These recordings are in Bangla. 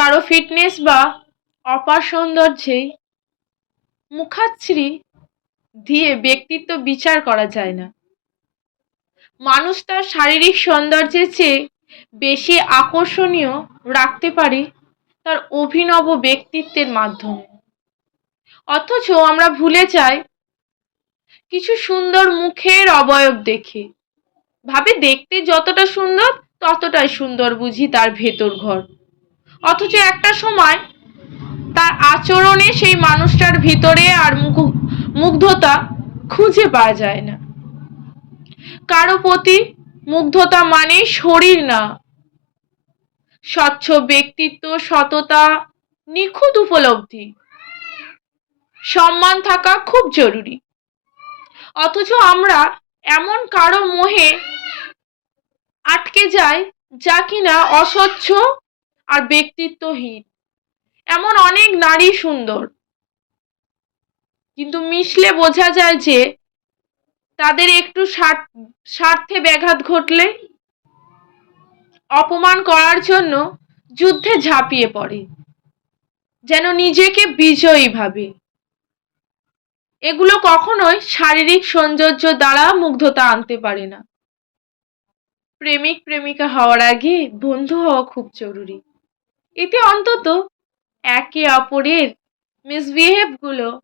কারও ফিটনেস বা অপার সৌন্দর্যেই মুখাচ্ছ্রি দিয়ে ব্যক্তিত্ব বিচার করা যায় না। মানুষ তার শারীরিক সৌন্দর্যের চেয়ে বেশি আকর্ষণীয় রাখতে পারে তার অভিনব ব্যক্তিত্বের মাধ্যমে। অথচ আমরা ভুলে যাই, কিছু সুন্দর মুখের অবয়ব দেখে। ভাবে দেখতে যতটা সুন্দর, ততটাই সুন্দর বুঝি তার ভেতর ঘর। অথচ একটা সময় তার আচরণে সেই মানুষটার ভিতরে আর মুগ্ধতা খুঁজে পাওয়া যায় না। কারও প্রতি মুগ্ধতা মানে শরীর না। স্বচ্ছ ব্যক্তিত্ব, সততা, নিখুঁত উপলব্ধি। সম্মান থাকা খুব জরুরি। অথচ আমরা এমন কারও মোহে আটকে যাই যা কিনা অস্বচ্ছ আর ব্যক্তিত্বহীন। এমন অনেক নারী সুন্দর। কিন্তু মিশলে বোঝা যায় যে তাদের একটু স্বার্থে ব্যাঘাত ঘটলে অপমান করার জন্য যুদ্ধে ঝাঁপিয়ে পড়ে, যেন নিজেকে বিজয়ী ভাবে। এগুলো কখনোই শারীরিক সৌন্দর্য দ্বারা মুগ্ধতা আনতে পারে না। প্রেমিক, প্রেমিকা হওয়ার আগে বন্ধু হওয়া খুব জরুরি। এতে অন্তত একে অপরের মিসবিহেভগুলো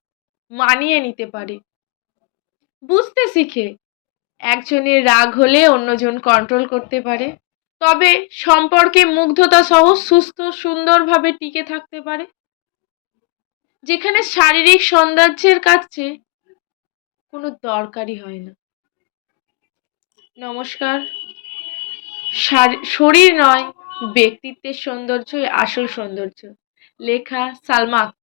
মানিয়ে নিতে পারে। বুঝতে শিখে একজনের রাগ হলে অন্যজন কন্ট্রোল করতে পারে। তবে সম্পর্কে মুগ্ধতা সহ সুস্থ, সুন্দরভাবে টিকে থাকতে পারে। যেখানে শারীরিক সৌন্দর্যের কাছে কোনো দরকারই হয় না। নমস্কার। শারী- শরীর নয় ব্যক্তিত্বের সৌন্দর্যই আসল সৌন্দর্য। লেখা সালমা